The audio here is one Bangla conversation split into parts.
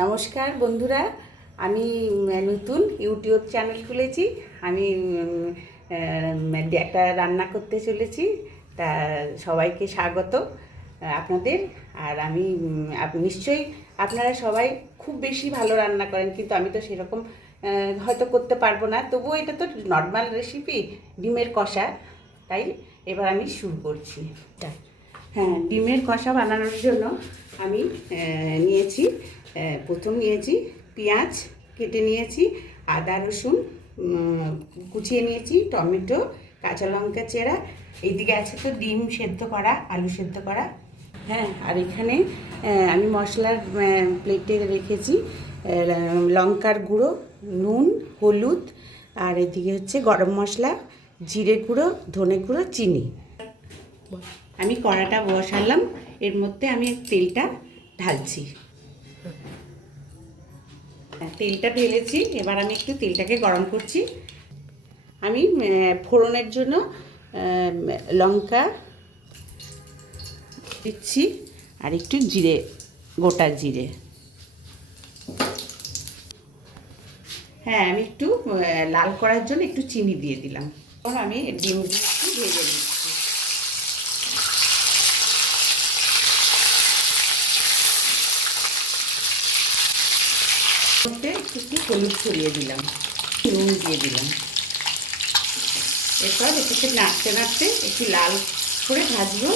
নমস্কার বন্ধুরা, আমি নতুন ইউটিউব চ্যানেল খুলেছি। আমি একটা রান্না করতে চলেছি, তা সবাইকে স্বাগত আপনাদের। আর আমি নিশ্চয়ই আপনারা সবাই খুব বেশি ভালো রান্না করেন, কিন্তু আমি তো সেরকম হয়তো করতে পারবো না। তবুও এটা তো নর্মাল রেসিপি, ডিমের কষা। তাই এবার আমি শুরু করছি। হ্যাঁ, ডিমের কষা বানানোর জন্য আমি নিয়েছি, প্রথম নিয়েছি পেঁয়াজ কেটে নিয়েছি, আদা রসুন কুচিয়ে নিয়েছি, টমেটো, কাঁচা লঙ্কা চেরা, এইদিকে আছে তো ডিম সেদ্ধ করা, আলু সেদ্ধ করা। হ্যাঁ, আর এখানে আমি মশলার প্লেটে রেখেছি লঙ্কার গুঁড়ো, নুন, হলুদ, আর এদিকে হচ্ছে গরম মশলা, জিরে গুঁড়ো, ধনে গুঁড়ো, চিনি। আমি কড়াটা বসালাম, এর মধ্যে আমি তেলটা ঢালছি। তেলটা ঢেলেছি, এবার আমি একটু তেলটাকে গরম করছি। আমি ফোড়নের জন্য লঙ্কা দিচ্ছি আর একটু জিরে, গোটা জিরে। হ্যাঁ, আমি একটু লাল করার জন্য একটু চিনি দিয়ে দিলাম। এবার আমি ডিমগুলো একটু ভেজে দিচ্ছি। একটু হলুদ ছড়িয়ে দিলাম, নুন দিয়ে দিলাম। এরপর এটাকে নাড়তে নাড়তে একটু লাল করে ভাজবো।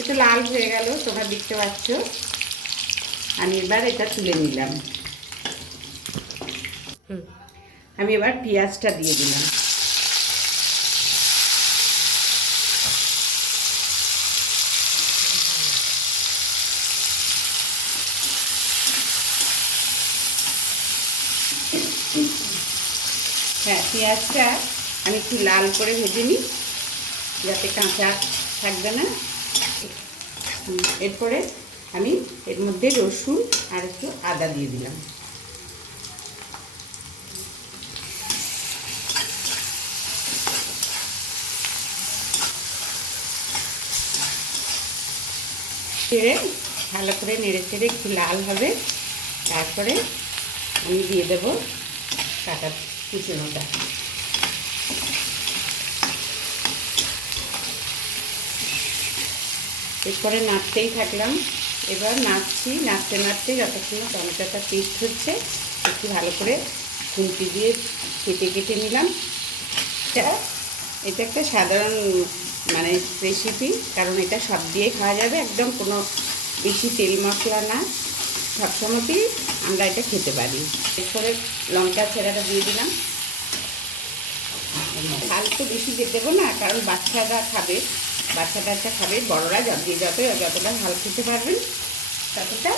একটু লাল হয়ে গেল, তোমরা দেখতে পাচ্ছ। আমি এবার এটা তুলে নিলাম। আমি এবার পেঁয়াজটা দিয়ে দিলাম। হ্যাঁ, পেঁয়াজটা আমি একটু লাল করে ভেজে নিই, যাতে কাঁচা থাকবে না। এরপরে আমি এর মধ্যে রসুন আর একটু আদা দিয়ে দিলাম। ছেড়ে ভালো করে নেড়ে চেড়ে একটু লাল হবে, তারপরে আমি দিয়ে দেবো কাটা কুচনোটা। এরপরে নাড়তেই থাকলাম। এবার নাড়ছি, নাড়তে নাড়তে যতক্ষণ টমেটোটা পেস্ট হচ্ছে একটু ভালো করে খুন্তি দিয়ে কেটে কেটে নিলাম। এটা একটা সাধারণ মানে রেসিপি, কারণ এটা সব দিয়ে খাওয়া যাবে, একদম কোনো বেশি তেল মশলা না, সবসময়তেই আমরা এটা খেতে পারি। এরপরে লঙ্কা ছেঁড়াটা দিয়ে দিলাম। ঝাল তো বেশি দেবো না, কারণ বাচ্চারা খাবে, বাচ্চা খাবে, বড়রা যতটা ঝাল খেতে পারবেন ততটা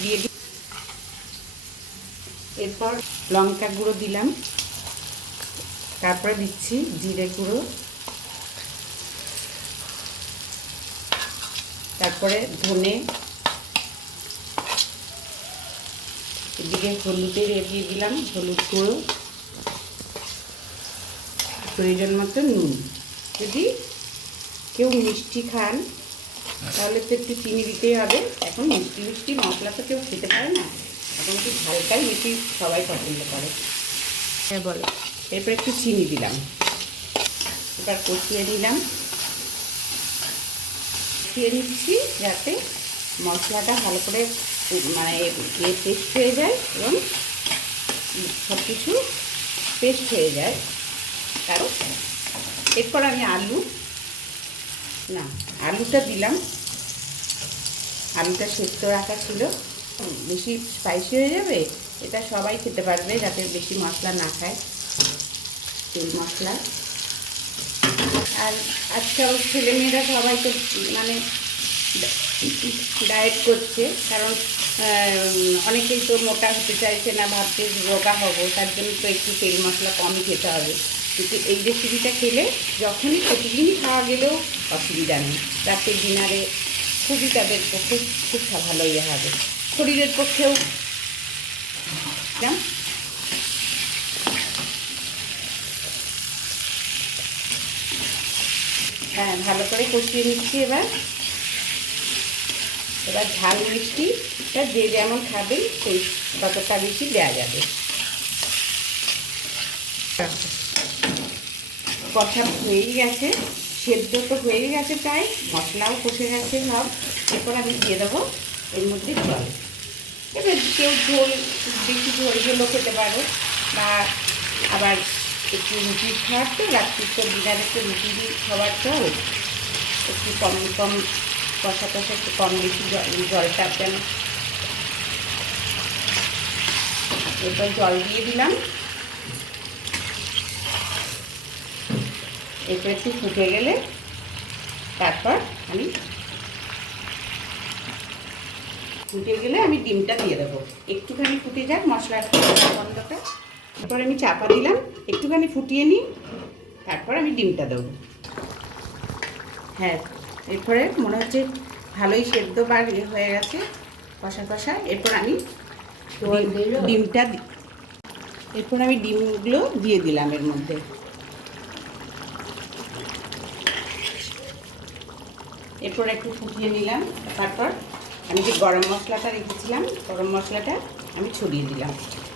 দিয়ে দিই। এরপর লঙ্কা গুঁড়ো দিলাম, তারপরে দিচ্ছি জিরে গুঁড়ো, তারপরে ধনে, এদিকে হলুদের দিয়ে দিলাম হলুদ গুঁড়ো, প্রয়োজন মতো নুন। যদি কেউ মিষ্টি খান তাহলে তো একটু চিনি দিতেই হবে। এখন মিষ্টি মিষ্টি মশলা তো কেউ খেতে পারে না, এখন একটু হালকাই মিষ্টি সবাই পছন্দ করে। হ্যাঁ বলো। এরপর একটু চিনি দিলাম, এবার কষিয়ে নিলাম, কষিয়ে নিচ্ছি যাতে মশলাটা ভালো করে মানে পেস্ট হয়ে যায় এবং সব কিছু পেস্ট হয়ে যায়। কারণ এরপর আমি আলুটা দিলাম। আলুটা সেদ্ধ রাখা ছিল, বেশি স্পাইসি হয়ে যাবে, এটা সবাই খেতে পারবে যাতে বেশি মশলা না খায়, তেল মশলা। আর আজকাল ছেলেমেয়েরা সবাই তো মানে ডায়েট করছে, কারণ অনেকেই তো মোটা হতে চাইছে না, ভাবছে রোগা হবো, তার জন্য তো একটু তেল মশলা কমই খেতে হবে। কিন্তু এই রেসিপিটা খেলে যখনই প্রতিদিনই খাওয়া গেলেও অসুবিধা নেই, রাতের ডিনারে খুবই তাদের পক্ষে খুব ভালো ইয়ে হবে, শরীরের পক্ষেও। হ্যাঁ, ভালো করে কষিয়ে নিচ্ছি। এবার ঝাল মিষ্টি তা যে যেমন খাবে সেই ততটা বেশি দেওয়া যাবে। কষা হয়েই গেছে, সেদ্ধ তো হয়েই গেছে প্রায়, মশলাও কষে গেছে সব। এরপর আমি দিয়ে দেবো এর মধ্যে জল। এবার কেউ ঝোল, বেশি ঝোল ঝোলও খেতে পারো, বা আবার একটু রুটি খাওয়ার তো, রাত্রি তো ডিনারে একটু রুটি খাওয়ার তো একটু কম কম কষা কষা একটু কম বেশি জলটা যেন। এরপর জল দিয়ে দিলাম। এরপর একটু ফুটে গেলে তারপর আমি ডিমটা দিয়ে দেবো। একটুখানি ফুটে যাক মশলার গন্ধটা, তারপর আমি চাপা দিলাম, একটুখানি ফুটিয়ে নিই, তারপর আমি ডিমটা দেবো। হ্যাঁ, এরপরে মনে হচ্ছে ভালোই সেদ্ধ বা হয়ে গেছে কষা কষা। এরপর আমি ডিমগুলো দিয়ে দিলাম এর মধ্যে। এরপর একটু ফুটিয়ে নিলাম, তারপর আমি যে গরম মশলাটা রেখেছিলাম, গরম মশলাটা আমি ছড়িয়ে দিলাম।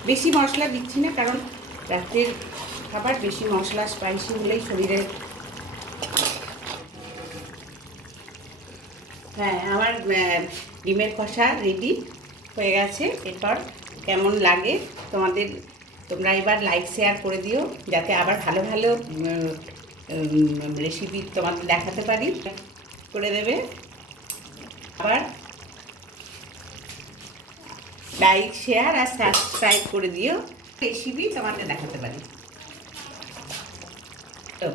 বেশি মশলা দিচ্ছি না, কারণ রাতের খাবার বেশি মশলা স্পাইসি হলেই শরীরে। হ্যাঁ, আমার ডিমের কষা রেডি হয়ে গেছে। এরপর কেমন লাগে তোমাদের, তোমরা এবার লাইক শেয়ার করে দিও, যাতে আবার ভালো ভালো রেসিপি তোমাদের দেখাতে পারি। করে দেবে, আবার লাইক শেয়ার আর সাবস্ক্রাইব করে দিও, রেসিপি তোমাদের দেখাতে পারি। তো